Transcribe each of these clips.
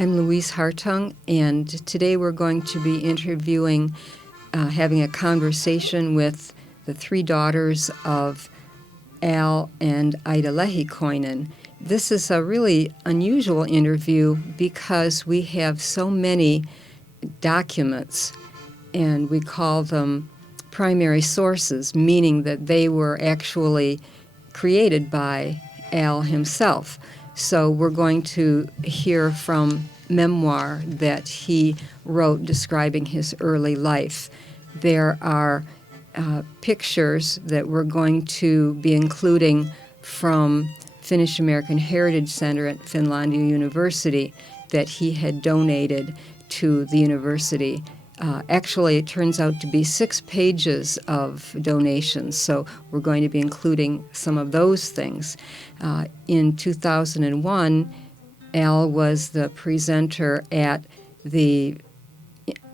I'm Louise Hartung, and today we're going to be interviewing, having a conversation with the three daughters of Al and Ida Lehikoinen. This is a really unusual interview because we have so many documents, and we call them primary sources, meaning that they were actually created by Al himself. So we're going to hear from memoir that he wrote describing his early life. There are pictures that we're going to be including from Finnish American Heritage Center at Finlandia University that he had donated to the university. Actually, it turns out to be 6 pages of donations, so we're going to be including some of those things. In 2001, Al was the presenter at the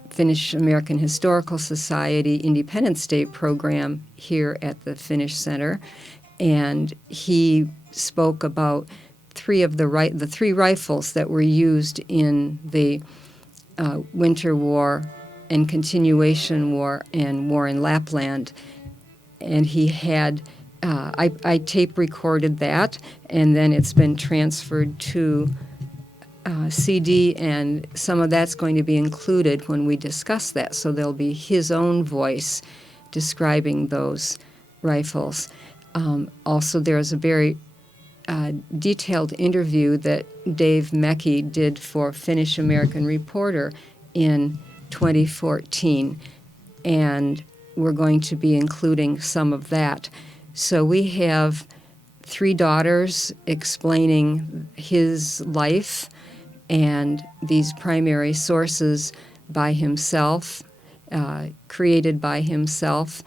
Finnish American Historical Society Independence Day program here at the Finnish Center, and he spoke about the three rifles that were used in the Winter War and Continuation War and War in Lapland. And he had, I tape recorded that, and then it's been transferred to CD, and some of that's going to be included when we discuss that. So there'll be his own voice describing those rifles. Also, there's a very detailed interview that Dave Mecke did for Finnish American Reporter in 2014, and we're going to be including some of that. So we have 3 daughters explaining his life and these primary sources by himself, created by himself,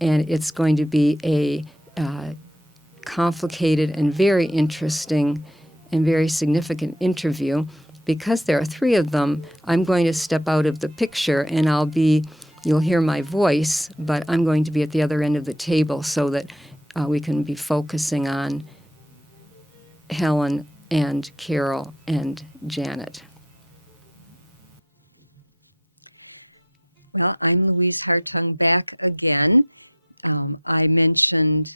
and it's going to be a complicated and very interesting and very significant interview. Because there are 3 of them, I'm going to step out of the picture and you'll hear my voice, but I'm going to be at the other end of the table so that we can be focusing on Helen and Carol and Janet. Well, I'm Louise Hartung back again. I mentioned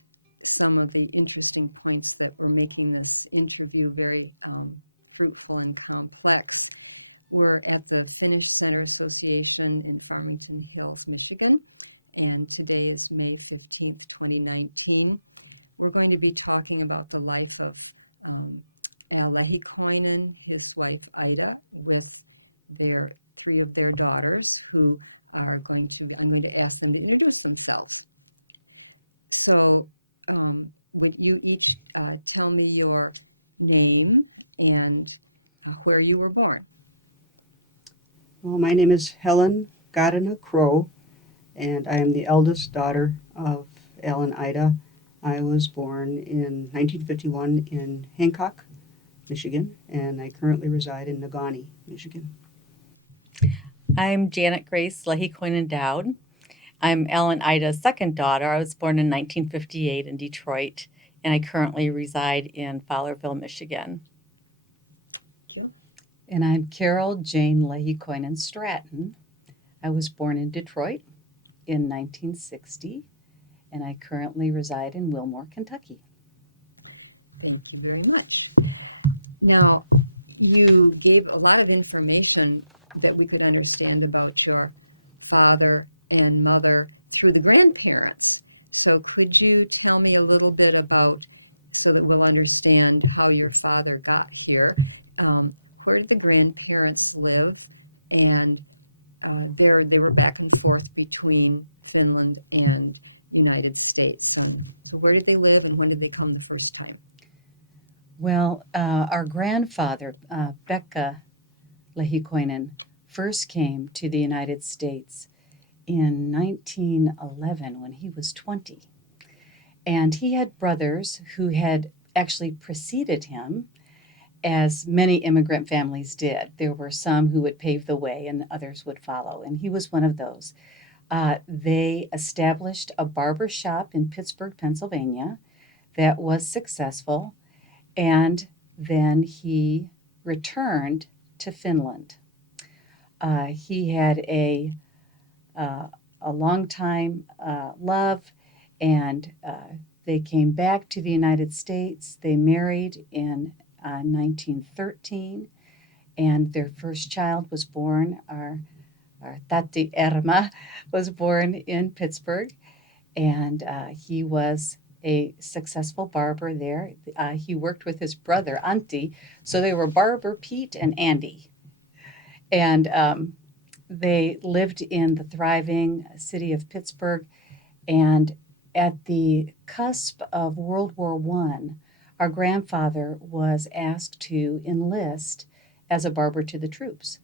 some of the interesting points that were making this interview very fruitful and complex. We're at the Finnish Center Association in Farmington Hills, Michigan, and today is May 15th, 2019. We're going to be talking about the life of Al Lehikoinen, his wife Ida, with 3 of their daughters who I'm going to ask them to introduce themselves. So would you each tell me your name and where you were born? Well, my name is Helen Gardiner Crowe, and I am the eldest daughter of Al and Ida. I was born in 1951 in Hancock, Michigan, and I currently reside in Negaunee, Michigan. I'm Janet Grace Lehikoinen Dowd. I'm Al and Ida's second daughter. I was born in 1958 in Detroit, and I currently reside in Fowlerville, Michigan. And I'm Carol Jane Lehikoinen Stratton. I was born in Detroit in 1960, and I currently reside in Wilmore, Kentucky. Thank you very much. Now, you gave a lot of information that we could understand about your father and mother through the grandparents. So could you tell me a little bit about, so that we'll understand how your father got here, where did the grandparents live? And they were back and forth between Finland and United States. So where did they live and when did they come the first time? Well, our grandfather, Pekka Lehikoinen, first came to the United States in 1911 when he was 20. And he had brothers who had actually preceded him, as many immigrant families did. There were some who would pave the way and others would follow, and he was one of those. They established a barber shop in Pittsburgh, Pennsylvania that was successful, and then he returned to Finland. He had a long time love, and they came back to the United States. They married in 1913, and their first child was born. Our Tati Erma was born in Pittsburgh, and he was a successful barber there. He worked with his brother, Antti, so they were Barber Pete and Andy. And they lived in the thriving city of Pittsburgh. And at the cusp of World War I, our grandfather was asked to enlist as a barber to the troops,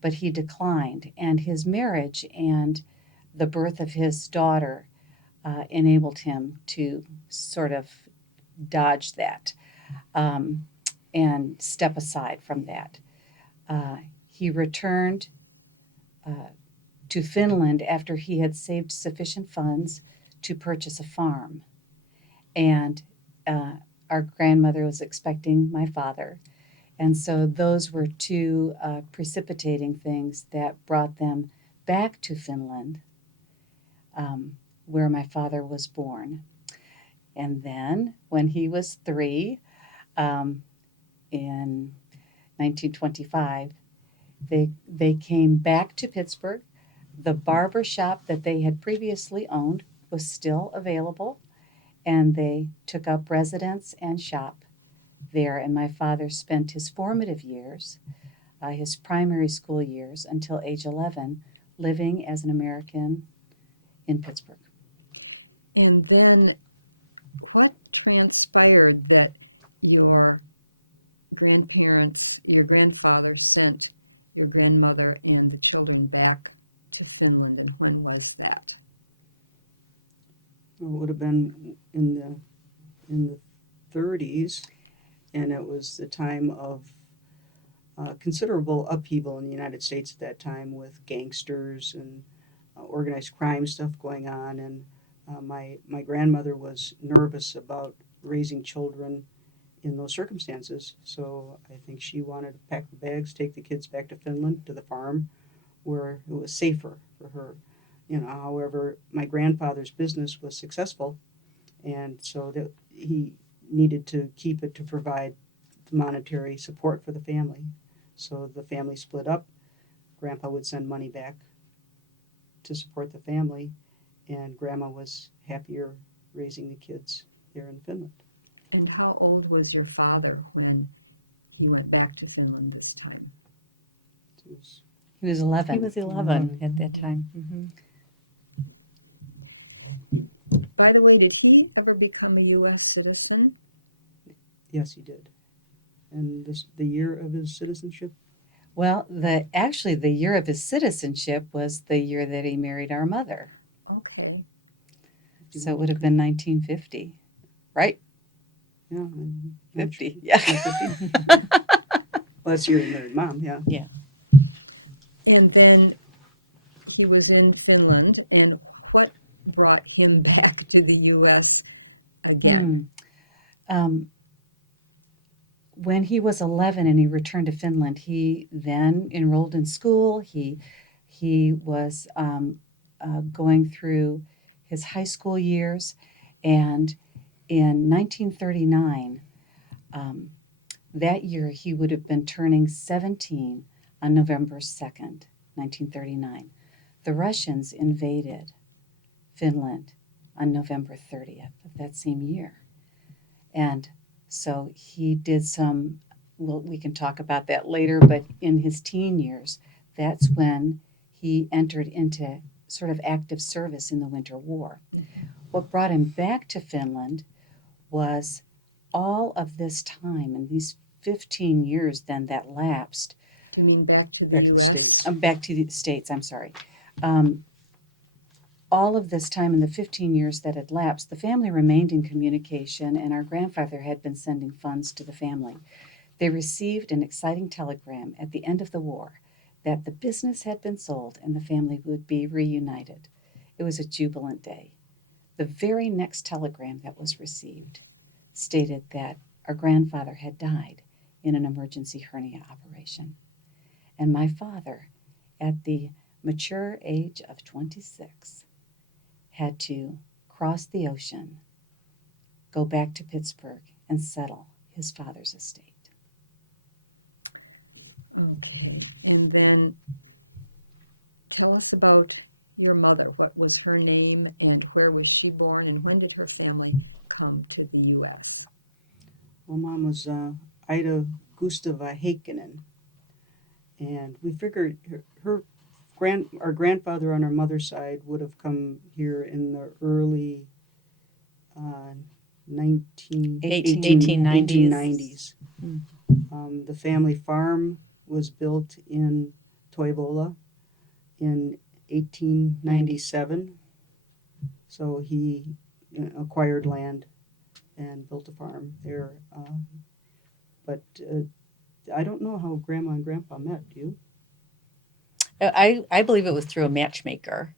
but he declined. And his marriage and the birth of his daughter enabled him to sort of dodge that and step aside from that. He returned to Finland after he had saved sufficient funds to purchase a farm. And our grandmother was expecting my father. And so those were two precipitating things that brought them back to Finland, where my father was born. And then when he was 3, in 1925, they came back to Pittsburgh. The barber shop that they had previously owned was still available, and they took up residence and shop there. And my father spent his formative years, his primary school years, until age 11, living as an American in Pittsburgh. And then what transpired that your grandfather sent your grandmother and the children back to Finland, and when was that? It would have been in the 30s, and it was the time of considerable upheaval in the United States at that time, with gangsters and organized crime stuff going on. And my grandmother was nervous about raising children in those circumstances, so I think she wanted to pack the bags, take the kids back to Finland, to the farm, where it was safer for her. However, my grandfather's business was successful, and so that he needed to keep it to provide monetary support for the family. So the family split up. Grandpa would send money back to support the family, and Grandma was happier raising the kids there in Finland. And how old was your father when he went back to Finland this time? He was 11. He was 11 at that time. Mm-hmm. By the way, did he ever become a U.S. citizen? Yes, he did. And the year of his citizenship? Well, the year of his citizenship was the year that he married our mother. Okay. So it would have been 1950, right? Yeah. 50, yeah. 50. Well, that's the year he married Mom, yeah. Yeah. And then he was in Finland, and what brought him back to the U.S. again? When he was 11 and he returned to Finland, he then enrolled in school. He was going through his high school years, and in 1939, that year he would have been turning 17 on November 2nd, 1939. The Russians invaded Finland on November 30th of that same year. And so he did we can talk about that later, but in his teen years, that's when he entered into sort of active service in the Winter War. What brought him back to Finland was all of this time, and these 15 years then that lapsed. You mean back to the Back to the U.S.? States. Back to the States, I'm sorry. All of this time in the 15 years that had lapsed, the family remained in communication, and our grandfather had been sending funds to the family. They received an exciting telegram at the end of the war that the business had been sold and the family would be reunited. It was a jubilant day. The very next telegram that was received stated that our grandfather had died in an emergency hernia operation. And my father, at the mature age of 26, had to cross the ocean, go back to Pittsburgh, and settle his father's estate. Okay. And then tell us about your mother. What was her name and where was she born and when did her family come to the U.S.? Well, Mom was Ida Gustava Heikkinen, and we figured our grandfather on our mother's side would have come here in the early 1890s. The family farm was built in Toivola in 1897, so he acquired land and built a farm there. But I don't know how Grandma and Grandpa met. Do you? I believe it was through a matchmaker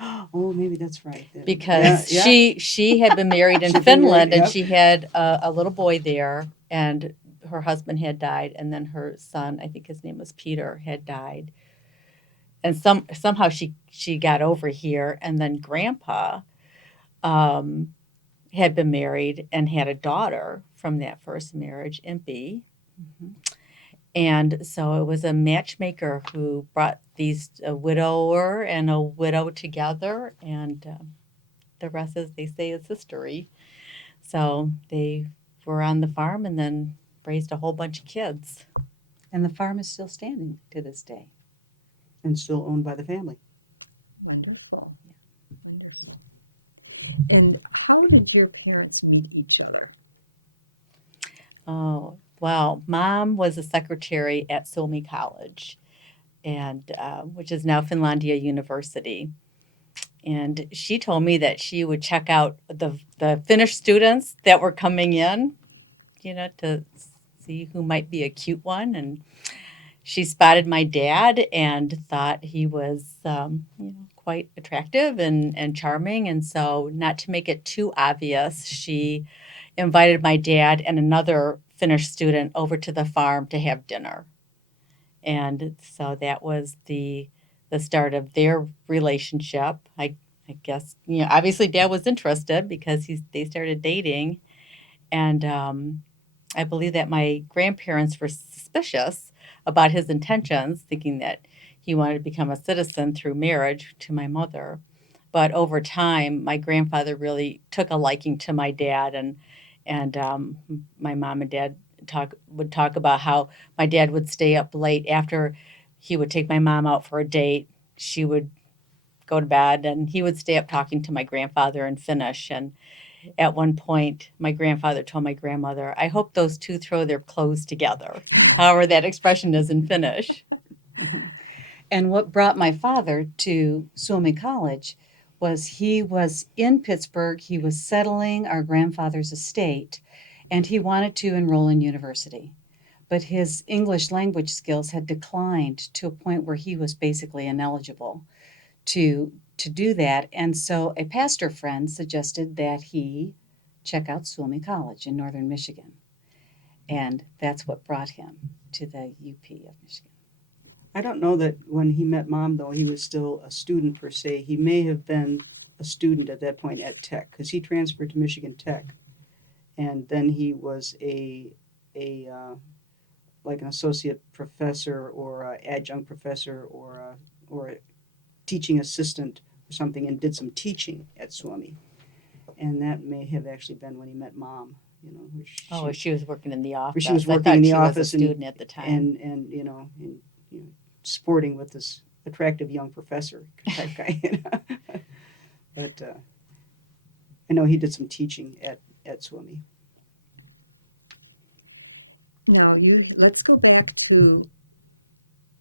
Oh, maybe that's right. because Yeah. she had been married in She'd been Finland married, and yep. she had a little boy there, and her husband had died, and then her son, I think his name was Peter, had died, and somehow she got over here, and then Grandpa had been married and had a daughter from that first marriage, Impy. Mhm. And so it was a matchmaker who brought a widower and a widow together, and the rest, as they say, is history. So they were on the farm and then raised a whole bunch of kids. And the farm is still standing to this day. And still owned by the family. Wonderful. Wonderful. And how did your parents meet each other? Oh, well, Mom was a secretary at Suomi College, and which is now Finlandia University. And she told me that she would check out the Finnish students that were coming in, to see who might be a cute one. And she spotted my dad and thought he was, quite attractive and charming. And so, not to make it too obvious, she invited my dad and another Finnish student over to the farm to have dinner. And so that was the start of their relationship. I guess, obviously Dad was interested because they started dating, and I believe that my grandparents were suspicious about his intentions, thinking that he wanted to become a citizen through marriage to my mother. But over time, my grandfather really took a liking to my dad, and my mom and dad would talk about how my dad would stay up late after he would take my mom out for a date. She would go to bed, and he would stay up talking to my grandfather in Finnish. And at one point, my grandfather told my grandmother, "I hope those two throw their clothes together." However, that expression is in Finnish. And what brought my father to Suomi College was he was in Pittsburgh. He was settling our grandfather's estate, and he wanted to enroll in university. But his English language skills had declined to a point where he was basically ineligible to do that. And so a pastor friend suggested that he check out Suomi College in northern Michigan. And that's what brought him to the UP of Michigan. I don't know that when he met Mom, though, he was still a student per se. He may have been a student at that point at Tech, because he transferred to Michigan Tech, and then he was like an associate professor or an adjunct professor or a teaching assistant or something, and did some teaching at Suomi, and that may have actually been when he met Mom. She was working in the office. She was I working thought in the she office was a student at the time. and sporting with this attractive young professor type guy. But I know he did some teaching at Suomi. Now, let's go back to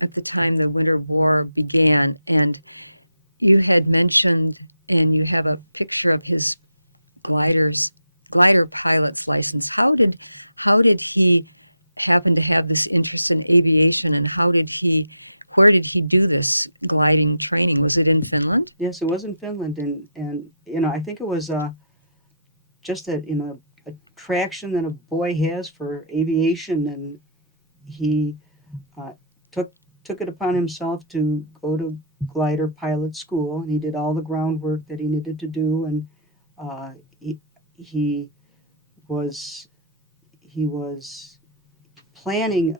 at the time the Winter War began, and you had mentioned, and you have a picture of his glider pilot's license. How did he happen to have this interest in aviation, and where did he do this gliding training? Was it in Finland? Yes, it was in Finland, and I think it was just that attraction that a boy has for aviation, and he took took it upon himself to go to glider pilot school, and he did all the groundwork that he needed to do, and uh, he was planning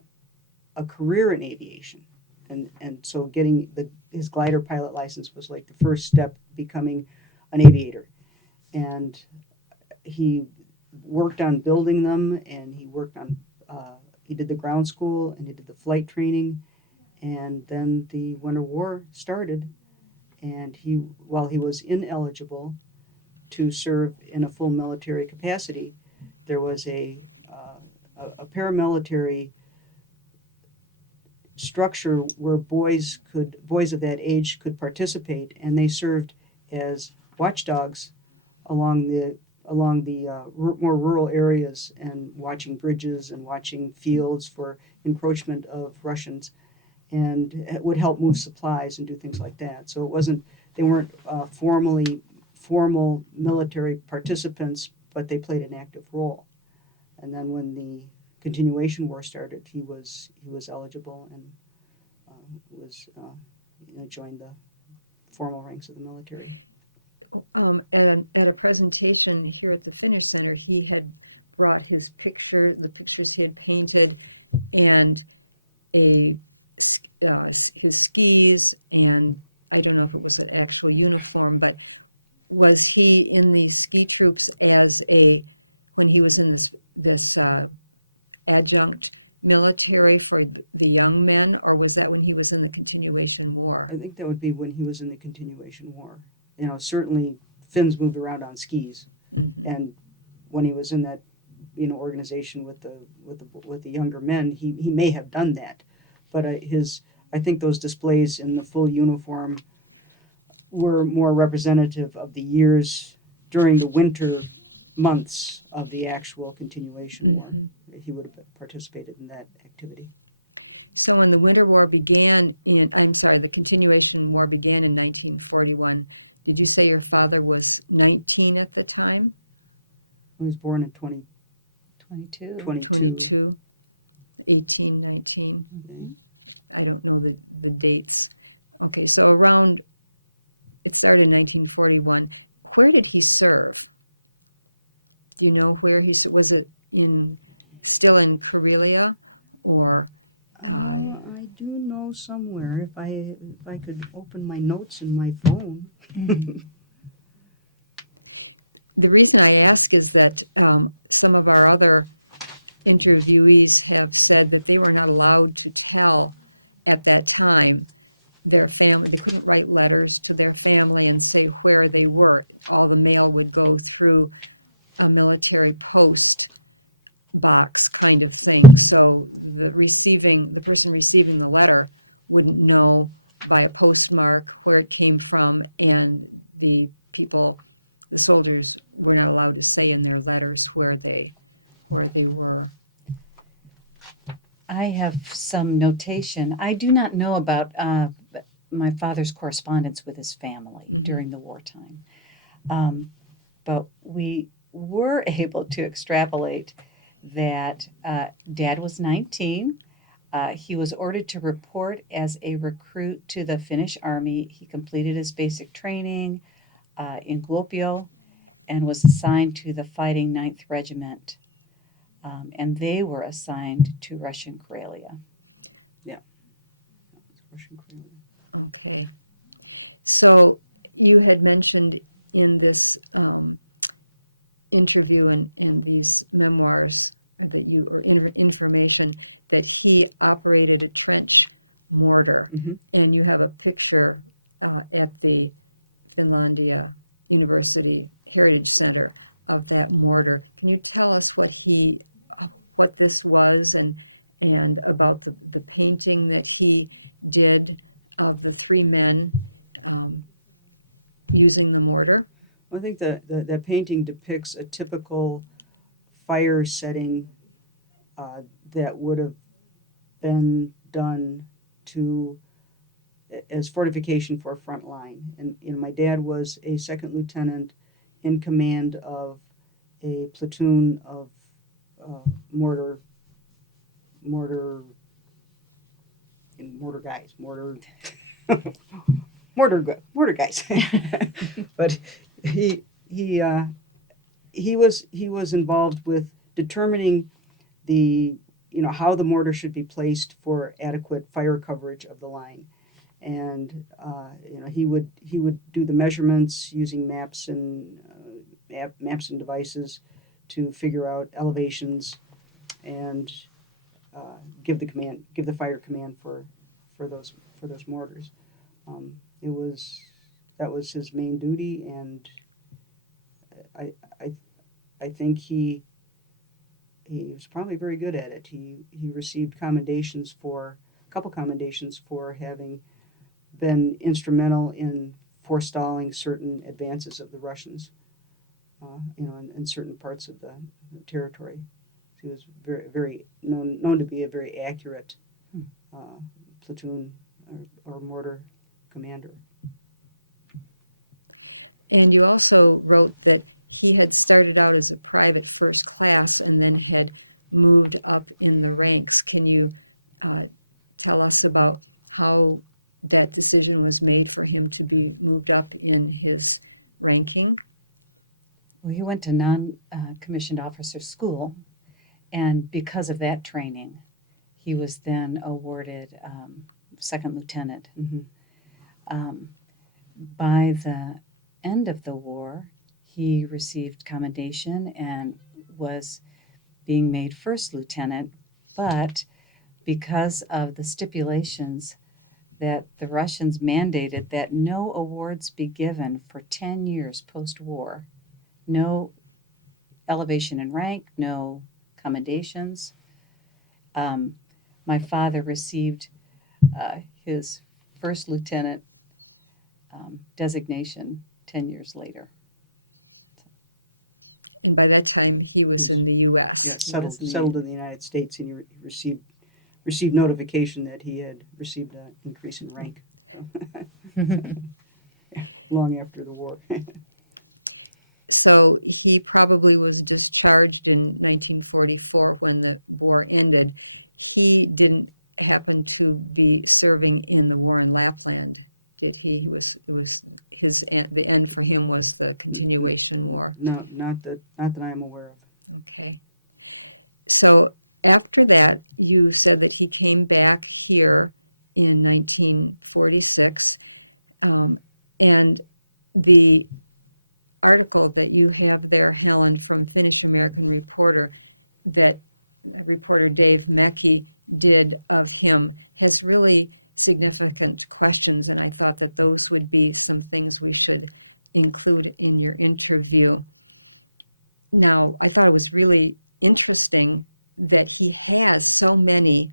a career in aviation, and so getting his glider pilot license was like the first step becoming an aviator, and he worked on building them, and he did the ground school, and he did the flight training, and then the Winter War started, and while he was ineligible to serve in a full military capacity, there was a paramilitary structure where boys of that age could participate, and they served as watchdogs along the more rural areas, and watching bridges and watching fields for encroachment of Russians, and it would help move supplies and do things like that. So they weren't formal military participants, but they played an active role. And then when the Continuation War started, he was eligible, and joined the formal ranks of the military. And at a presentation here at the Finish Center, he had brought the pictures he had painted, and his skis, and I don't know if it was an actual uniform, but was he in the ski troops when he was in this adjunct military for the young men, or was that when he was in the Continuation War? I think that would be when he was in the Continuation War. Certainly Finns moved around on skis, and when he was in that organization with the younger men, he may have done that, but I think those displays in the full uniform were more representative of the years during the winter months of the actual Continuation War. He would have participated in that activity. So when the Continuation War began in 1941, did you say your father was 19 at the time? He was born in 22. 22. 18, 19. Okay. I don't know the dates. Okay, so it started in 1941. Where did he serve? Do you know where was it still in Karelia, or? I do know somewhere, if I could open my notes in my phone. The reason I ask is that some of our other interviewees have said that they were not allowed to tell at that time their family. They couldn't write letters to their family and say where they were. All the mail would go through a military post box kind of thing. So the person receiving the letter wouldn't know by a postmark where it came from, and the soldiers were not allowed to say in their letters where they were. I have some notation. I do not know about my father's correspondence with his family during the wartime, but we were able to extrapolate that Dad was 19. He was ordered to report as a recruit to the Finnish army. He completed his basic training in Kuopio and was assigned to the Fighting 9th Regiment, and they were assigned to Russian Karelia. Russian Karelia. Okay. So you had mentioned in this interview and these memoirs that you were in information that he operated a trench mortar, and you have a picture at the Finlandia University Heritage Center of that mortar. Can you tell us what this was, and about the painting that he did of the three men using the mortar? I think that painting depicts a typical fire setting that would have been done as fortification for a front line. And my dad was a second lieutenant in command of a platoon of mortar mortar guys, mortar guys. But he was involved with determining the how the mortar should be placed for adequate fire coverage of the line, and he would do the measurements using maps and devices to figure out elevations and give the fire command for those mortars. That was his main duty, and I think he was probably very good at it. He received a couple commendations for having been instrumental in forestalling certain advances of the Russians, in certain parts of the territory. He was very, very known to be a very accurate platoon or mortar commander. And you also wrote that he had started out as a private first class and then had moved up in the ranks. Can you tell us about how that decision was made for him to be moved up in his ranking? Well, he went to non-commissioned officer school, and because of that training, he was then awarded second lieutenant. Mm-hmm. By the end of the war, he received commendation and was being made first lieutenant, but because of the stipulations that the Russians mandated that no awards be given for 10 years post-war, no elevation in rank, no commendations. My father received his first lieutenant designation 10 years later. And by that time, he was in the U.S. Yes, He settled was in the- in the United States, and he received notification that he had received an increase in rank long after the war. So he probably was discharged in 1944 when the war ended. He didn't happen to be serving in the war in Lapland. The end for him was the continuation war. No, not that I am aware of. Okay. So after that, you said that he came back here in 1946, and the article that you have there, Helen, from Finished American Reporter, that reporter Dave Mackey did of him, has really significant questions, and I thought that those would be some things we should include in your interview. Now, I thought it was really interesting that he has so many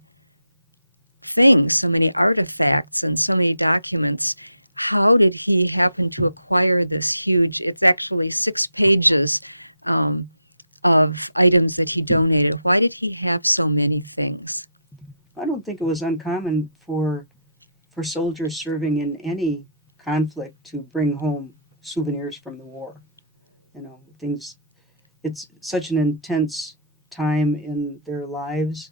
things, so many artifacts and so many documents. How did he happen to acquire this huge, it's actually 6 pages of items that he donated. Why did he have so many things? I don't think it was uncommon for soldiers serving in any conflict to bring home souvenirs from the war. Things. It's such an intense time in their lives,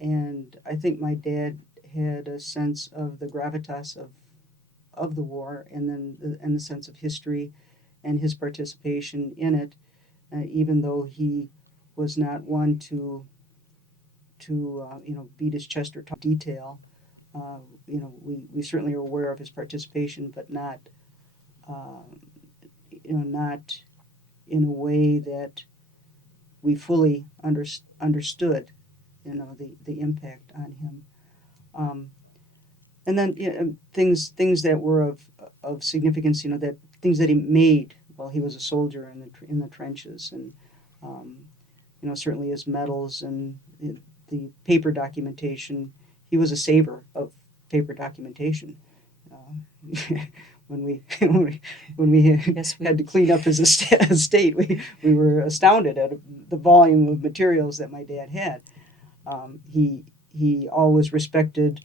and I think my dad had a sense of the gravitas of the war, and then the sense of history and his participation in it, even though he was not one to beat his chest or talk detail. We certainly are aware of his participation, but not not in a way that we fully understood the impact on him. And then things that were of significance, that things that he made while he was a soldier in the trenches, and certainly his medals and the paper documentation. He was a saver of paper documentation. When we Yes, had to clean up his estate, we were astounded at the volume of materials that my dad had. He always respected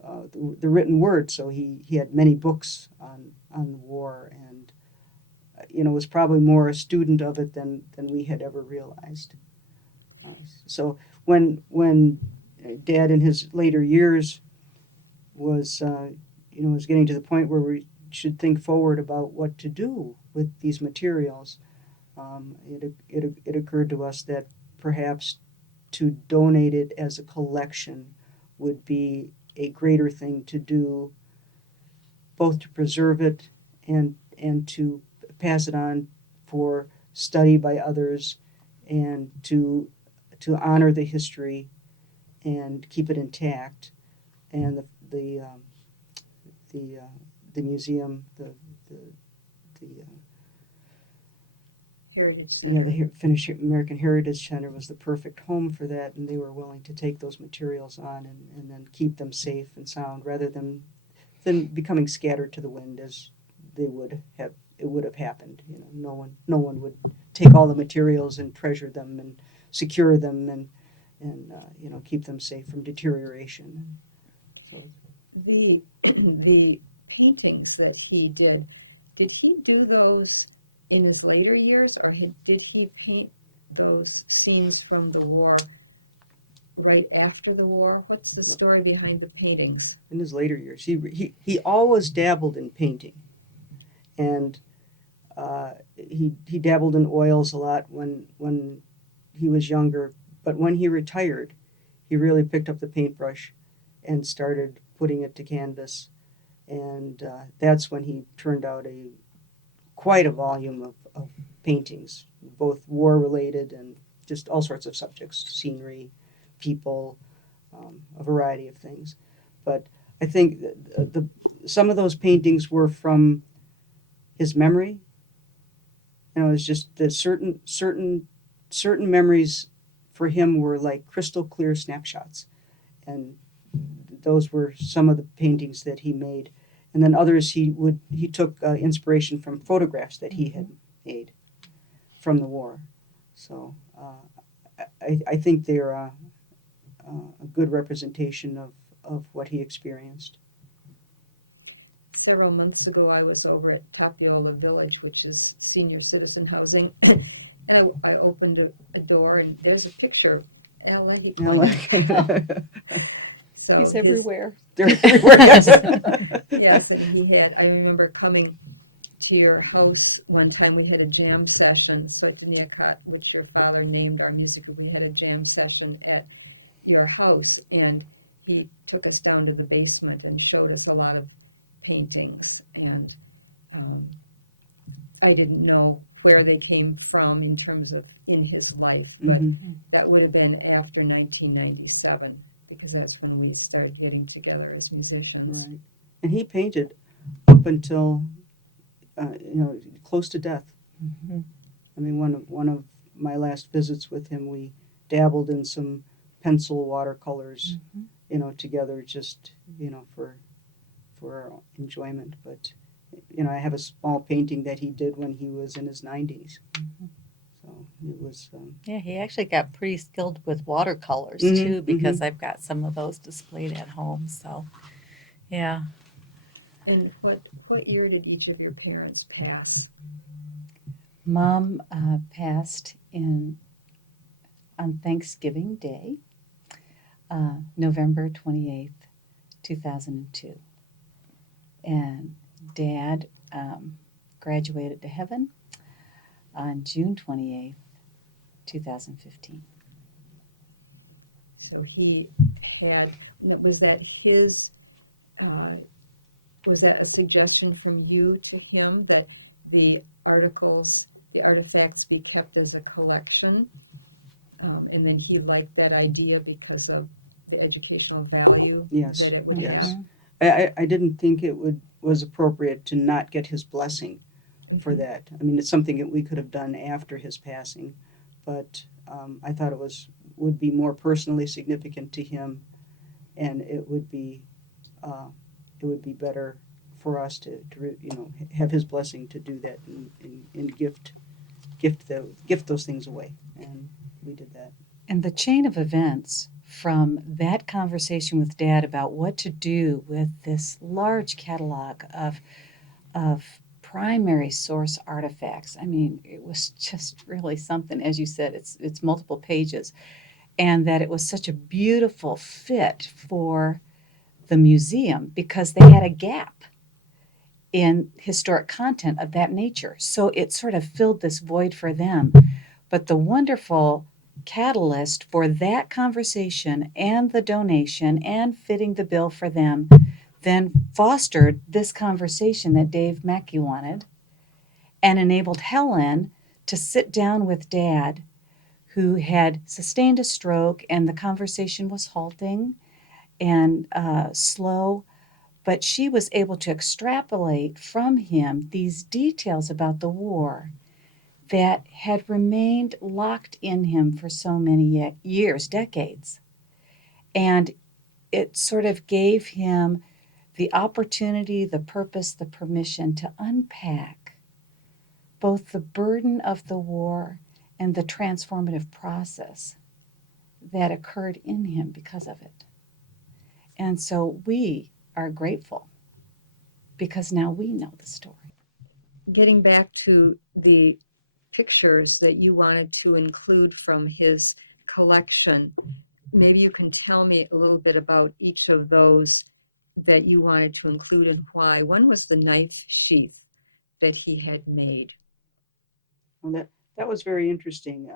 the written word, so he had many books on the war, and was probably more a student of it than we had ever realized. So when Dad in his later years was was getting to the point where we should think forward about what to do with these materials. It occurred to us that perhaps to donate it as a collection would be a greater thing to do, both to preserve it and to pass it on for study by others, and to honor the history and keep it intact. And the museum, the Heritage yeah, Center. the Finnish American Heritage Center was the perfect home for that, and they were willing to take those materials on and then keep them safe and sound, rather than becoming scattered to the wind as they would have. It would have happened. No one would take all the materials and treasure them and secure them and keep them safe from deterioration. So The paintings that he did he do those in his later years, or did he paint those scenes from the war right after the war? What's the story behind the paintings? in his later years, he always dabbled in painting, and he dabbled in oils a lot when he was younger. But when he retired, he really picked up the paintbrush and started putting it to canvas, and that's when he turned out quite a volume of paintings, both war related and just all sorts of subjects, scenery, people, a variety of things. But I think some of those paintings were from his memory. It's just that certain memories for him were like crystal clear snapshots, and those were some of the paintings that he made. And then others he took inspiration from photographs that he had made from the war. So I think they're a good representation of what he experienced. Several months ago, I was over at Tapiola Village, which is senior citizen housing. And I opened a door, and there's a picture of Al Lehikoinen. So He's everywhere. They're everywhere. Yes. Yes, and I remember coming to your house one time. We had a jam session, Sotiniakat, which your father named our music. We had a jam session at your house, and he took us down to the basement and showed us a lot of paintings, and I didn't know where they came from in terms of in his life, but that would have been after 1997, because that's when we started getting together as musicians. Right. And he painted up until close to death. Mm-hmm. I mean, one of my last visits with him, we dabbled in some pencil watercolors, together, just for enjoyment. But I have a small painting that he did when he was in his 90s. So it was. Yeah, he actually got pretty skilled with watercolors Mhm, too, because I've got some of those displayed at home. So, yeah. And what year did each of your parents pass? Mom passed on Thanksgiving Day, November 28th, 2002. And Dad graduated to heaven on June 28th, 2015. So he had, was that a suggestion from you to him that the artifacts be kept as a collection? And then he liked that idea because of the educational value Yes, that it would yes. have? I didn't think it was appropriate to not get his blessing for that. I mean, it's something that we could have done after his passing, but I thought would be more personally significant to him, and it would be better for us to have his blessing to do that and gift those things away, and we did that. And the chain of events from that conversation with Dad about what to do with this large catalog of primary source artifacts. I mean, it was just really something. As you said, it's multiple pages, and that it was such a beautiful fit for the museum because they had a gap in historic content of that nature. So it sort of filled this void for them. But the wonderful catalyst for that conversation and the donation and fitting the bill for them then fostered this conversation that Dave Mackey wanted and enabled Helen to sit down with Dad, who had sustained a stroke, and the conversation was halting and slow, but she was able to extrapolate from him these details about the war that had remained locked in him for so many years, decades. And it sort of gave him the opportunity, the purpose, the permission to unpack both the burden of the war and the transformative process that occurred in him because of it. And so we are grateful because now we know the story. Getting back to the pictures that you wanted to include from his collection, maybe you can tell me a little bit about each of those that you wanted to include and why. One was the knife sheath that he had made. Well, that was very interesting.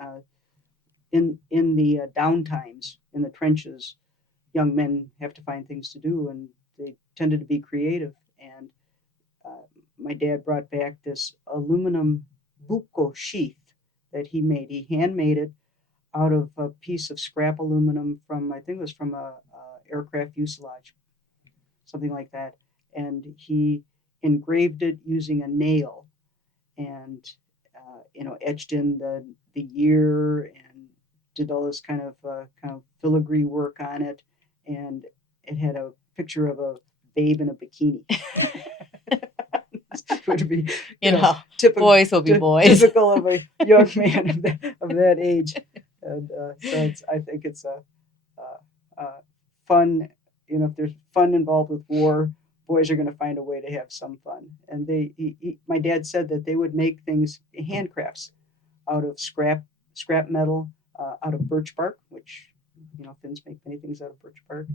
In the downtimes in the trenches, young men have to find things to do, and they tended to be creative. And my dad brought back this aluminum buco sheath that he made. He handmade it out of a piece of scrap aluminum from, I think it was from a aircraft fuselage, something like that. And he engraved it using a nail, and etched in the year and did all this kind of filigree work on it, and it had a picture of a babe in a bikini. It would be typical, boys will be boys. typical of a young man of that age. And so I think it's a fun. If there's fun involved with war, boys are going to find a way to have some fun. And my dad said that they would make things, handcrafts, out of scrap metal, out of birch bark, which Finns make many things out of birch bark,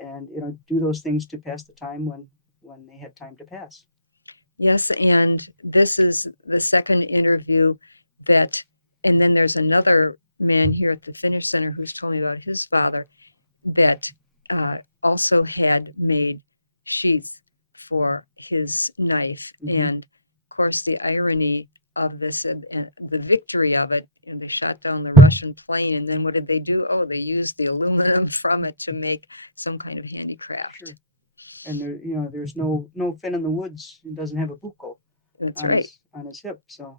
and do those things to pass the time when they had time to pass. Yes, and this is the second interview and then there's another man here at the Finnish Center who's told me about his father that also had made sheaths for his knife. Mm-hmm. And of course, the irony of this and the victory of it, they shot down the Russian plane, and then what did they do? Oh, they used the aluminum from it to make some kind of handicraft. Sure. And there's no Finn in the woods who doesn't have a buco on his hip. So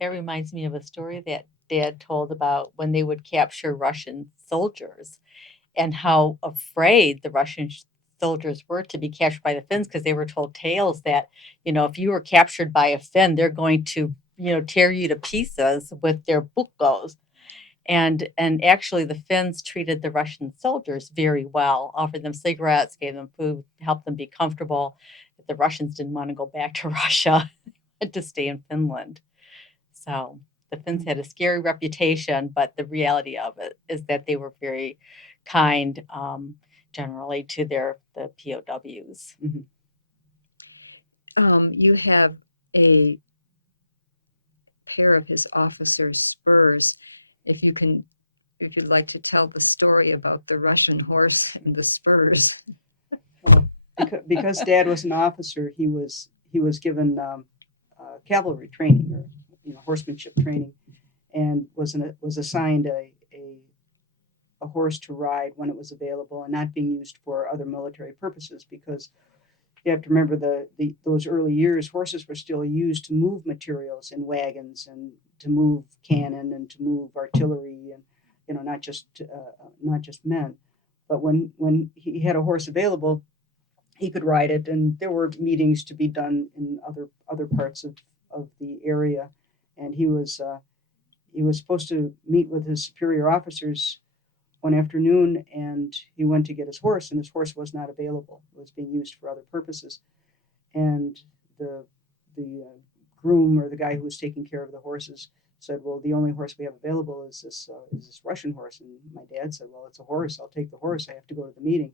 That reminds me of a story that Dad told about when they would capture Russian soldiers and how afraid the Russian soldiers were to be captured by the Finns, because they were told tales that, if you were captured by a Finn, they're going to, tear you to pieces with their bukos. And actually the Finns treated the Russian soldiers very well, offered them cigarettes, gave them food, helped them be comfortable. But the Russians didn't want to go back to Russia, had to stay in Finland. So the Finns had a scary reputation, but the reality of it is that they were very kind, generally, to the POWs. Mm-hmm. You have a pair of his officers' spurs. If you'd like to tell the story about the Russian horse and the spurs. Well, because Dad was an officer, he was given cavalry training, or horsemanship training, and was assigned a horse to ride when it was available and not being used for other military purposes, because you have to remember those early years, horses were still used to move materials in wagons and to move cannon and to move artillery, and not just men. But when he had a horse available, he could ride it, and there were meetings to be done in other parts of the area, and he was supposed to meet with his superior officers one afternoon, and he went to get his horse, and his horse was not available. It was being used for other purposes, and the groom, or the guy who was taking care of the horses, said, "Well, the only horse we have available is this Russian horse." And my dad said, "Well, it's a horse. I'll take the horse. I have to go to the meeting."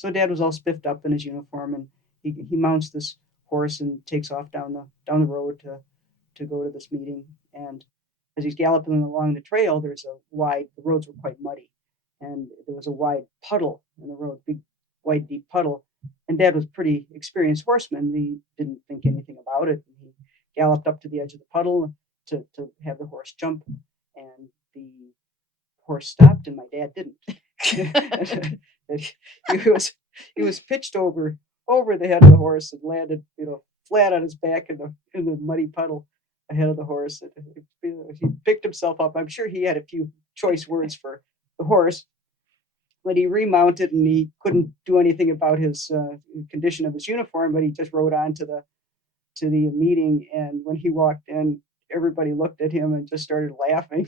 So Dad was all spiffed up in his uniform, and he mounts this horse and takes off down the road to go to this meeting. And as he's galloping along the trail, the roads were quite muddy, and there was a wide puddle in the road, big, wide, deep puddle. And Dad was a pretty experienced horseman. He didn't think anything about it. He galloped up to the edge of the puddle to have the horse jump, and the horse stopped, and my dad didn't. he was pitched over the head of the horse and landed, flat on his back in the muddy puddle ahead of the horse. And he picked himself up. I'm sure he had a few choice words for the horse, but he remounted, and he couldn't do anything about his condition of his uniform, but he just rode on to the meeting. And when he walked in, everybody looked at him and just started laughing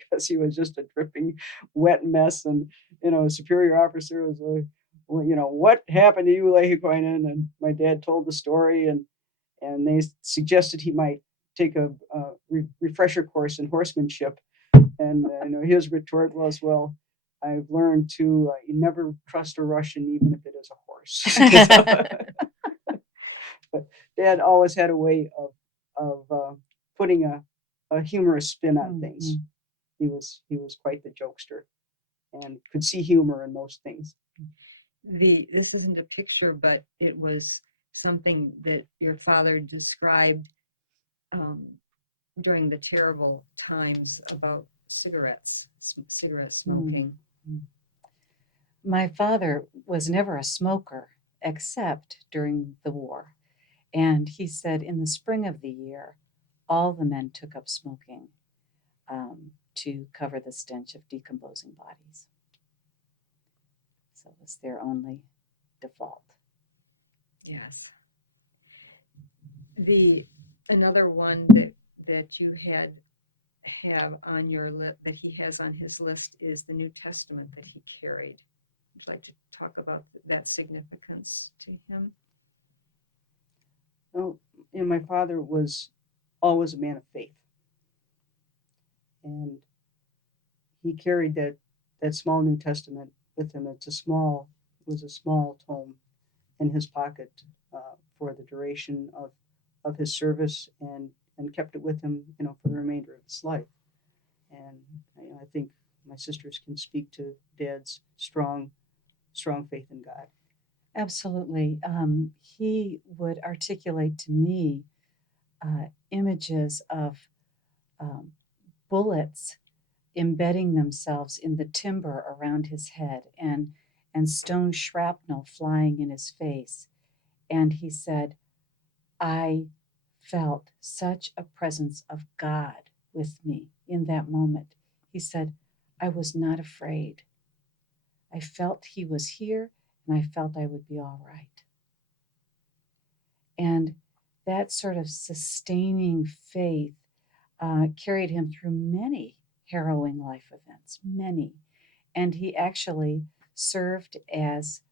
because he was just a dripping wet mess. And a superior officer was like, well, what happened to you, Lehikoinen? And my dad told the story, and they suggested he might take a refresher course in horsemanship. And his retort was, well, I've learned to you never trust a Russian, even if it is a horse. But Dad always had a way of putting a humorous spin on things. He was quite the jokester, and could see humor in most things. This isn't a picture, but it was something that your father described during the terrible times about cigarette smoking. My father was never a smoker except during the war. And he said in the spring of the year, all the men took up smoking to cover the stench of decomposing bodies. So it was their only default. Yes. Another one that you have on your list, that he has on his list, is the New Testament that he carried. Would you like to talk about that significance to him? Oh, my father was always a man of faith, and he carried that small New Testament with him. It was a small tome in his pocket for the duration of his service, and kept it with him, for the remainder of his life. And I think my sisters can speak to Dad's strong faith in God. Absolutely. He would articulate to me images of bullets embedding themselves in the timber around his head, and stone shrapnel flying in his face. And he said, I felt such a presence of God with me in that moment. He said, I was not afraid. I felt he was here, and I felt I would be all right. And that sort of sustaining faith carried him through many harrowing life events, many. And he actually served as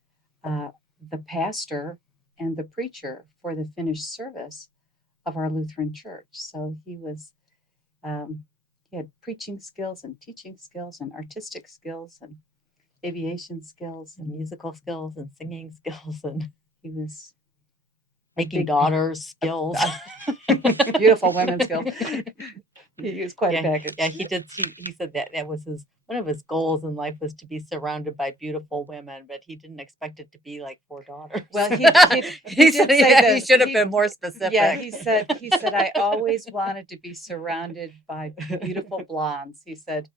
the pastor and the preacher for the finished service of our Lutheran church. So he had preaching skills and teaching skills and artistic skills and aviation skills and musical skills and singing skills, and he was making daughters skills. Beautiful women skills. He was quite a package. Yeah, he did. He said that was one of his goals in life, was to be surrounded by beautiful women, but he didn't expect it to be like 4 daughters. Well, he said, did say this. He should have been more specific. Yeah, he said I always wanted to be surrounded by beautiful blondes. He said,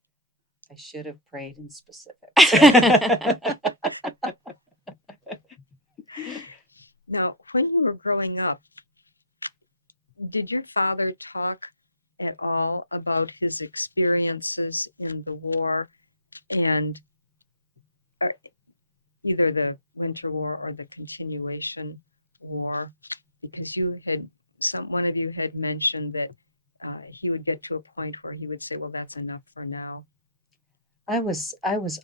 I should have prayed in specifics. Now, when you were growing up, did your father talk at all about his experiences in the war, and either the Winter War or the Continuation War? Because one of you had mentioned that he would get to a point where he would say, well, that's enough for now. I was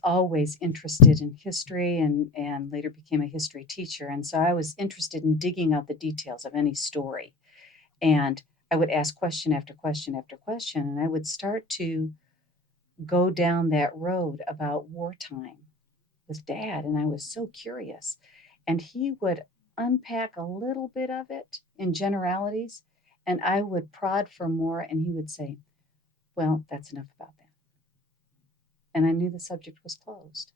always interested in history, and later became a history teacher. And so I was interested in digging out the details of any story. And I would ask question after question after question, and I would start to go down that road about wartime. with Dad, and I was so curious. And he would unpack a little bit of it in generalities, and I would prod for more, and he would say, "Well, that's enough about that." And I knew the subject was closed.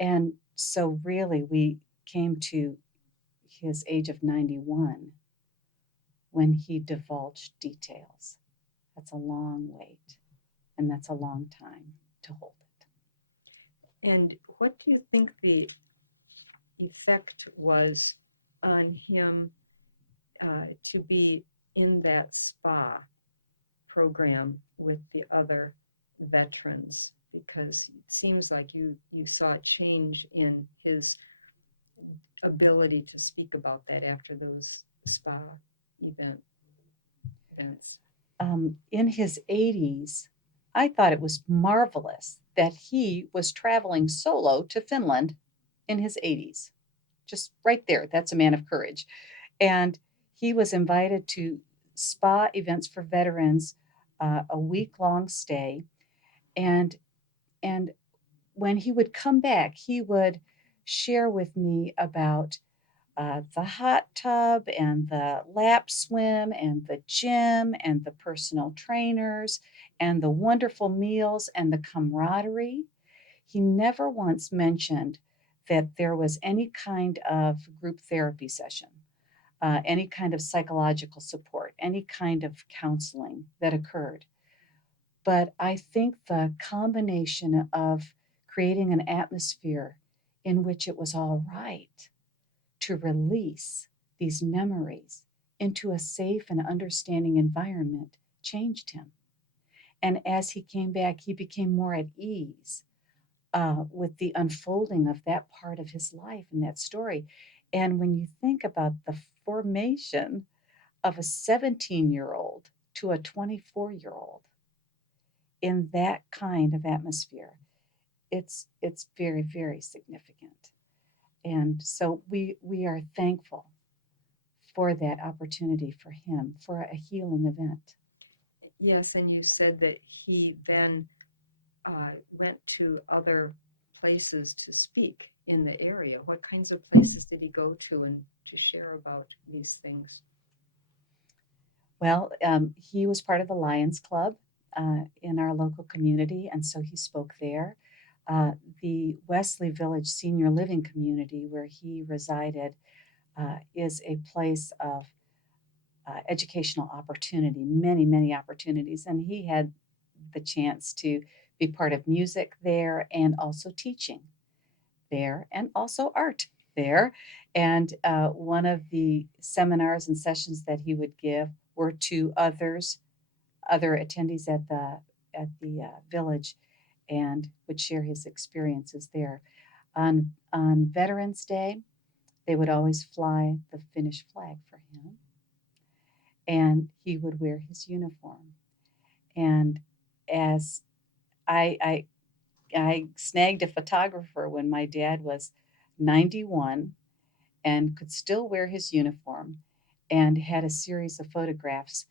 And so, really, we came to his age of 91 when he divulged details. That's a long wait, and that's a long time to hold it. And what do you think the effect was on him to be in that spa program with the other veterans? Because it seems like you saw a change in his ability to speak about that after those spa events. In his 80s, I thought it was marvelous that he was traveling solo to Finland in his 80s. Just right there, that's a man of courage. And he was invited to spa events for veterans, a week-long stay. And when he would come back, he would share with me about the hot tub and the lap swim and the gym and the personal trainers and the wonderful meals and the camaraderie. He never once mentioned that there was any kind of group therapy session, any kind of psychological support, any kind of counseling that occurred. But I think the combination of creating an atmosphere in which it was all right to release these memories into a safe and understanding environment changed him. And as he came back, he became more at ease with the unfolding of that part of his life and that story. And when you think about the formation of a 17-year-old to a 24-year-old in that kind of atmosphere, it's very, very significant. And so we are thankful for that opportunity for him, for a healing event. Yes, and you said that he then went to other places to speak in the area. What kinds of places did he go to and to share about these things? Well, he was part of the Lions Club in our local community, and so he spoke there. The Wesley Village Senior Living Community, where he resided, is a place of educational opportunity, many, many opportunities. And he had the chance to be part of music there and also teaching there and also art there. And one of the seminars and sessions that he would give were to other attendees at the village, and would share his experiences there. On Veterans Day, they would always fly the Finnish flag for him, and he would wear his uniform. And as I snagged a photographer when my dad was 91 and could still wear his uniform, and had a series of photographs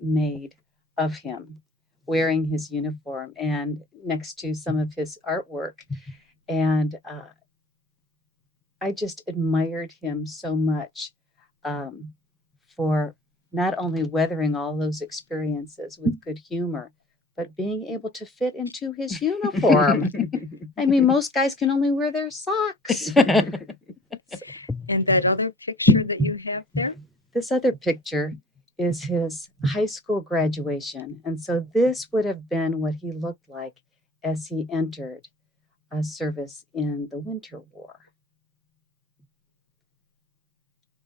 made of him wearing his uniform and next to some of his artwork. And I just admired him so much for not only weathering all those experiences with good humor, but being able to fit into his uniform. I mean, most guys can only wear their socks. And that other picture that you have there? This other picture is his high school graduation. And so this would have been what he looked like as he entered a service in the Winter War,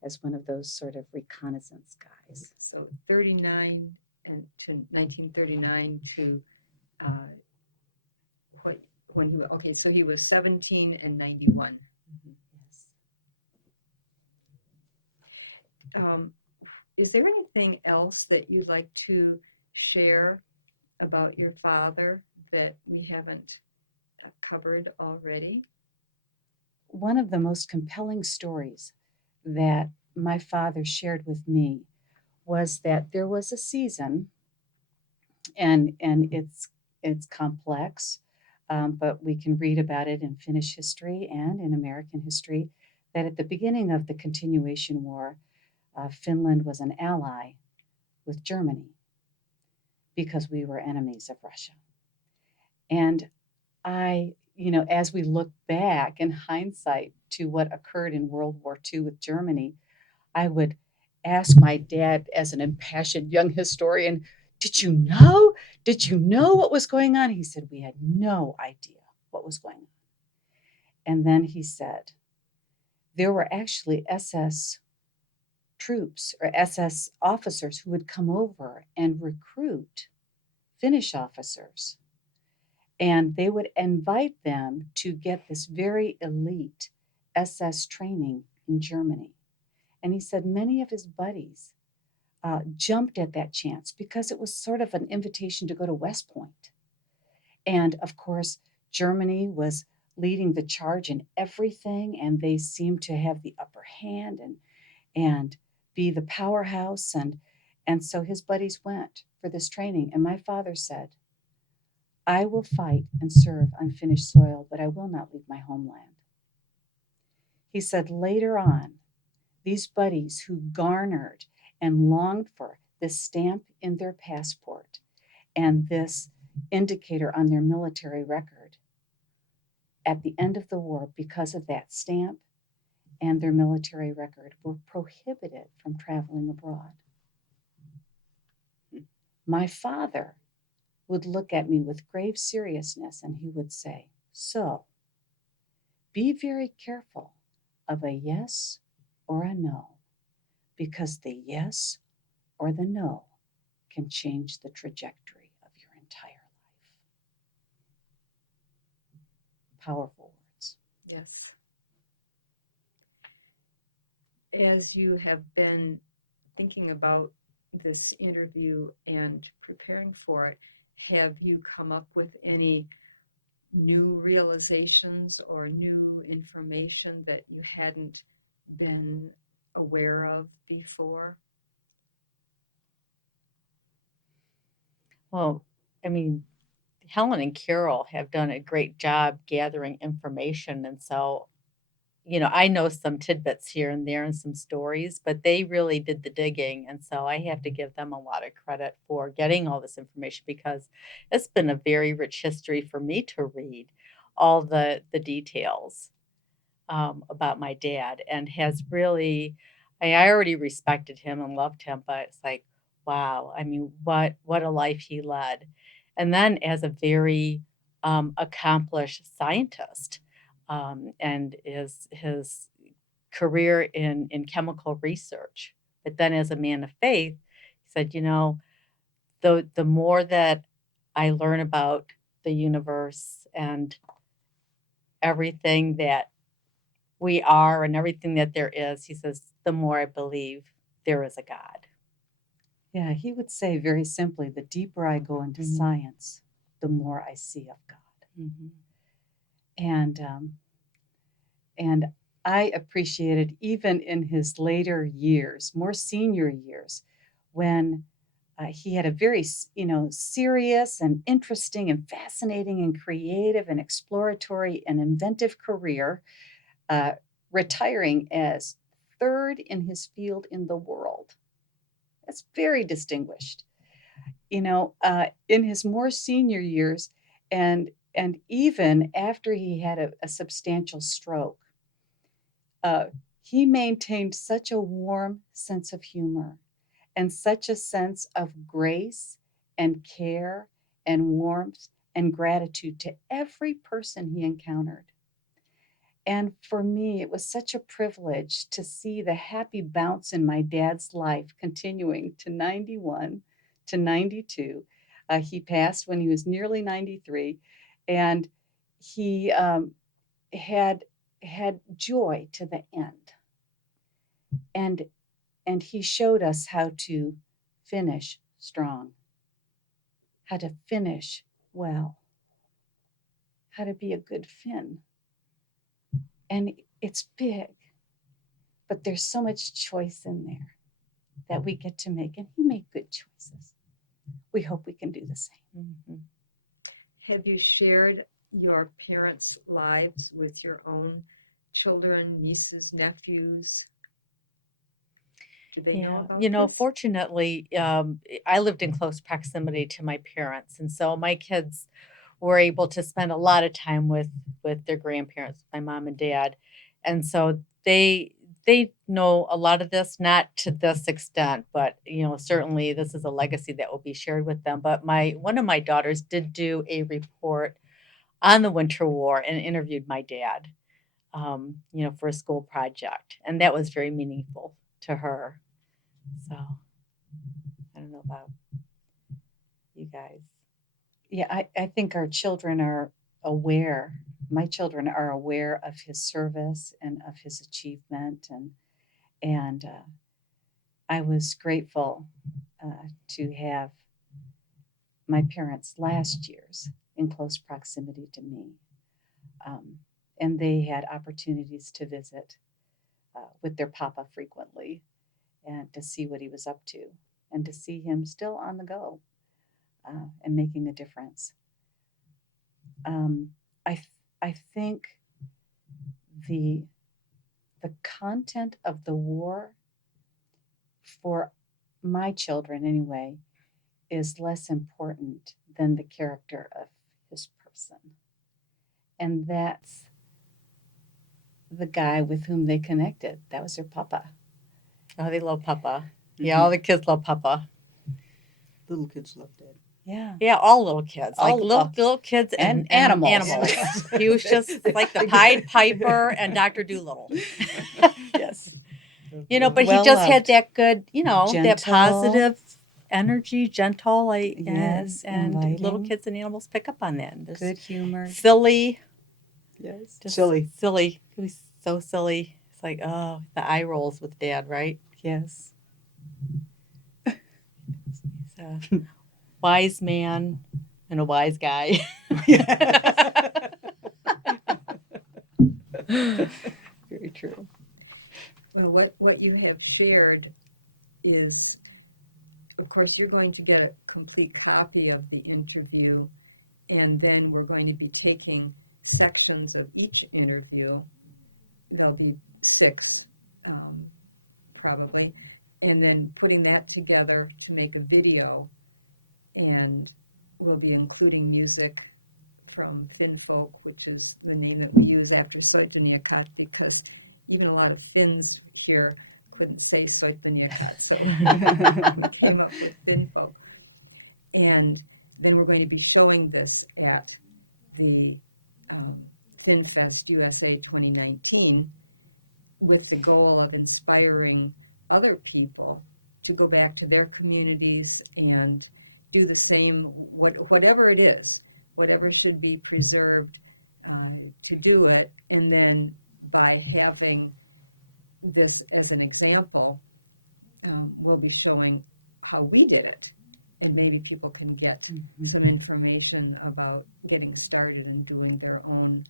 as one of those sort of reconnaissance guys. So 39 and to 1939 to when he okay, so he was 17 and 91. Yes. Is there anything else that you'd like to share about your father that we haven't covered already? One of the most compelling stories that my father shared with me was that there was a season, and it's complex, but we can read about it in Finnish history and in American history, that at the beginning of the Continuation War, Finland was an ally with Germany because we were enemies of Russia. And as we look back in hindsight to what occurred in World War II with Germany, I would ask my dad, as an impassioned young historian, did you know? Did you know what was going on? He said, we had no idea what was going on. And then he said, there were actually SS troops or SS officers who would come over and recruit Finnish officers. And they would invite them to get this very elite SS training in Germany. And he said many of his buddies jumped at that chance because it was sort of an invitation to go to West Point. And of course, Germany was leading the charge in everything, and they seemed to have the upper hand and be the powerhouse. And so his buddies went for this training. And my father said, I will fight and serve on Finnish soil, but I will not leave my homeland. He said later on, these buddies who garnered and longed for this stamp in their passport and this indicator on their military record, at the end of the war, because of that stamp and their military record, were prohibited from traveling abroad. My father would look at me with grave seriousness and he would say, so, be very careful of a yes or a no, because the yes or the no can change the trajectory of your entire life. Powerful words. Yes. As you have been thinking about this interview and preparing for it, have you come up with any new realizations or new information that you hadn't been aware of before? Well, I mean, Helen and Carol have done a great job gathering information. And so, I know some tidbits here and there and some stories, but they really did the digging. And so I have to give them a lot of credit for getting all this information because it's been a very rich history for me to read all the details about my dad, and has really, I already respected him and loved him, but it's like, wow, I mean, what a life he led. And then as a very accomplished scientist, and his career in chemical research. But then as a man of faith, he said, the more that I learn about the universe and everything that we are and everything that there is, he says, the more I believe there is a God. Yeah, he would say very simply, the deeper I go into science, the more I see of God. Mm-hmm. And I appreciated even in his later years, more senior years, when he had a very, serious and interesting and fascinating and creative and exploratory and inventive career, retiring as third in his field in the world. That's very distinguished. In his more senior years, and even after he had a substantial stroke, he maintained such a warm sense of humor and such a sense of grace and care and warmth and gratitude to every person he encountered. And for me, it was such a privilege to see the happy bounce in my dad's life continuing to 91, to 92. He passed when he was nearly 93, and he had joy to the end. And he showed us how to finish strong, how to finish well, how to be a good Finn. And it's big, but there's so much choice in there that we get to make, and he made good choices. We hope we can do the same. Mm-hmm. Have you shared your parents' lives with your own children, nieces, nephews? Do they know about this? Fortunately, I lived in close proximity to my parents, and so my kids were able to spend a lot of time with their grandparents, my mom and dad, and so they know a lot of this, not to this extent, but certainly this is a legacy that will be shared with them. But my one of my daughters did do a report on the Winter War and interviewed my dad, for a school project, and that was very meaningful to her. So I don't know about you guys. Yeah, I think our children are aware. My children are aware of his service and of his achievement, and I was grateful to have my parents' last years in close proximity to me, um, and they had opportunities to visit with their papa frequently, and to see what he was up to, and to see him still on the go and making a difference. Um, I think the the content of the war for my children anyway is less important than the character of his person, and that's the guy with whom they connected. That was their papa. Oh, they love Papa. Yeah, all the kids love Papa. Little kids love Dad. Yeah, Yeah, all little kids, like All- little kids and and animals. He was just like the Pied Piper and Dr. Doolittle. Yes. But he Well just had loved. that good, that Gentle. positive energy, gentle, Yes, and little inviting. kids and animals pick up on that. And just Good humor. silly, Yes. just Silly. silly. He was so silly. It's like, oh, the eye rolls with Dad, right? Yes. He's a wise man and a wise guy. Very true. Well, what you have shared is, of course, you're going to get a complete copy of the interview, and then we're going to be taking sections of each interview. There'll be 6, probably, and then putting that together to make a video, and we'll be including music from Finn folk, which is the name that we use after Soitiniakat, because even a lot of Finns here couldn't say Soitiniakat, so we came up with Finn folk. And then we're going to be showing this at the FinFest USA 2019 with the goal of inspiring other people to go back to their communities and do the same, whatever it is, whatever should be preserved, to do it. And then by having this as an example, we'll be showing how we did it. And maybe people can get some information about getting started and doing their own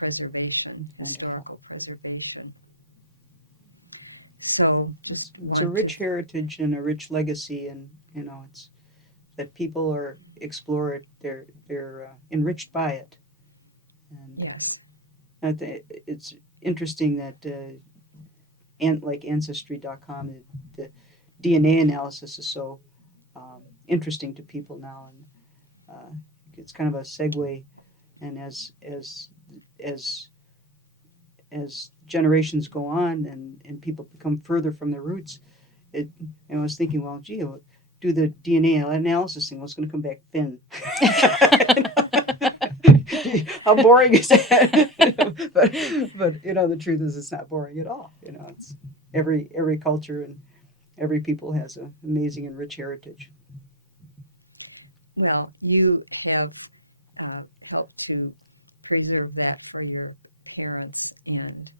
preservation, historical preservation. So It's a rich heritage and a rich legacy, and it's that people are explore it. They're enriched by it, and yes, I think it's interesting that like Ancestry.com, the DNA analysis is so interesting to people now, and it's kind of a segue. And as generations go on and people become further from their roots, and I was thinking, well, gee, I'll do the DNA analysis thing. What's going to come back thin? How boring is that? but the truth is, it's not boring at all. It's every culture and every people has an amazing and rich heritage. well, you have helped to preserve that for your parents, and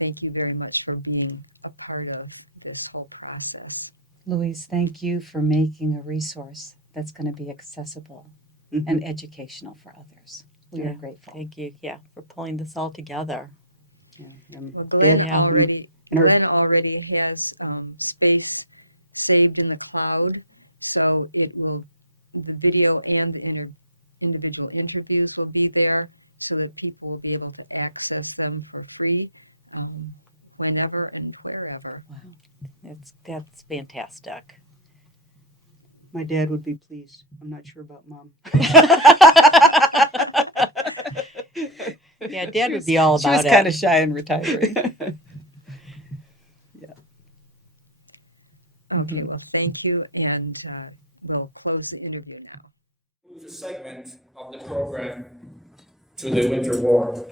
thank you very much for being a part of this whole process. Louise, thank you for making a resource that's going to be accessible and educational for others. We are grateful. Thank you, for pulling this all together. Yeah, Well, Glenn Dad, already has space saved in the cloud, so it will, the video and the individual interviews will be there so that people will be able to access them for free whenever and wherever. Wow, that's fantastic. My dad would be pleased. I'm not sure about Mom. Yeah, Dad would be all She was about kind it. of shy and retiring. Okay, well, thank you, and we'll close the interview now. Move the segment of the program to the Winter War.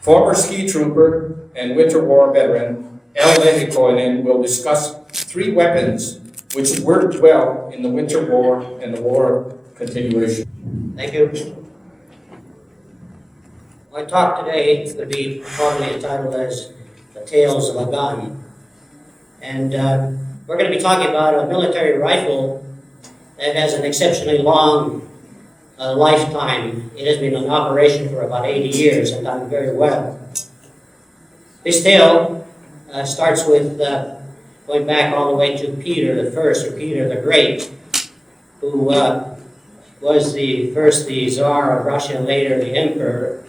Former ski trooper and Winter War veteran Lehikoinen will discuss 3 weapons which worked well in the Winter War and the war continuation. Thank you. My talk today is going to be probably entitled as The Tales of a Gun. And we're going to be talking about a military rifle that has an exceptionally long lifetime. It has been in operation for about 80 years and done very well. This tale starts with going back all the way to Peter the First, or Peter the Great, who was the Tsar of Russia and later the Emperor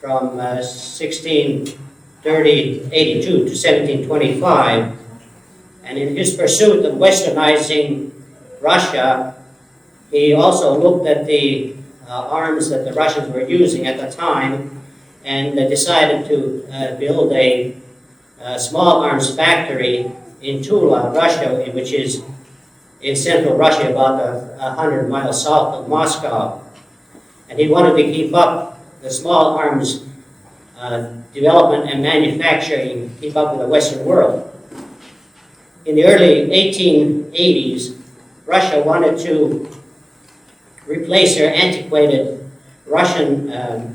from 1682 to 1725. And in his pursuit of westernizing Russia, he also looked at the arms that the Russians were using at the time and decided to build a small arms factory in Tula, Russia, which is in central Russia, about 100 miles south of Moscow. And he wanted to keep up the small arms development and manufacturing, keep up with the Western world. In the early 1880s, Russia wanted to replace their antiquated Russian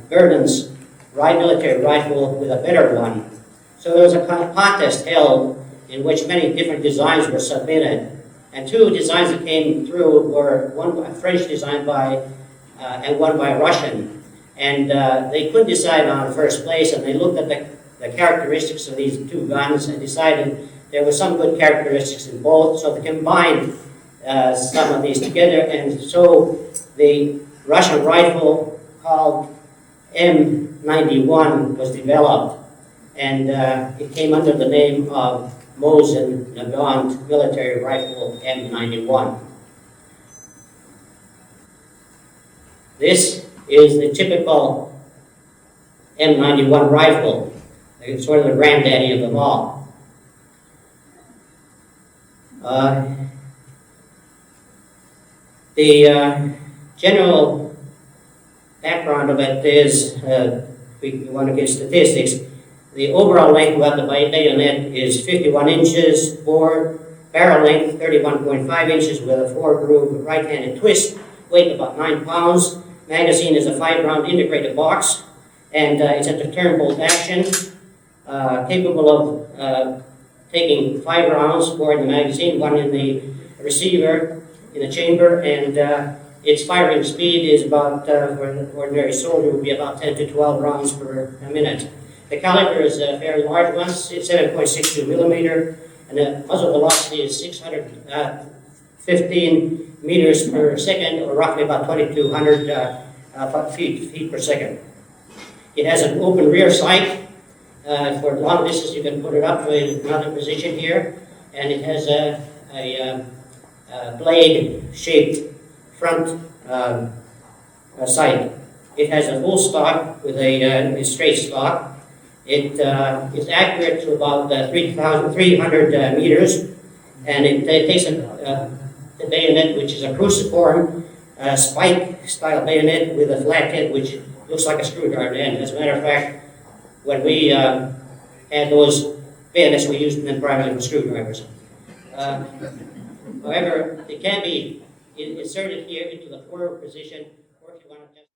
Gardner's military rifle with a better one. So there was a contest held in which many different designs were submitted. And 2 designs that came through were one a French design and one by a Russian. And they couldn't decide on first place, and they looked at the characteristics of these 2 guns and decided there were some good characteristics in both, so they combined some of these together, and so the Russian rifle called M91 was developed, and it came under the name of Mosin-Nagant military rifle M91. This is the typical M91 rifle. It's sort of the granddaddy of them all. The general background of it is, we want to give statistics. The overall length of the bayonet is 51 inches, bore, barrel length 31.5 inches with a 4-groove right-handed twist, weight about 9 pounds. Magazine is a 5-round integrated box, and it's a turn-bolt action, capable of taking 5 rounds, 4 in the magazine, 1 in the receiver, in the chamber, and its firing speed is about, for an ordinary soldier, would be about 10 to 12 rounds per minute. The caliber is a very large one, it's 7.62 millimeter, and the muzzle velocity is 615 meters per second, or roughly about 2,200 feet per second. It has an open rear sight. For long distance, you can put it up in another position here, and it has a blade-shaped front sight. It has a full stock with a straight stock. It is accurate to about 3,300 meters, and it takes the bayonet, which is a cruciform spike-style bayonet with a flat head, which looks like a screwdriver end. As a matter of fact, when we had those bayonets, we used them primarily for screwdrivers. However, it can be inserted here into the forward position, or if you want to just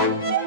Thank you.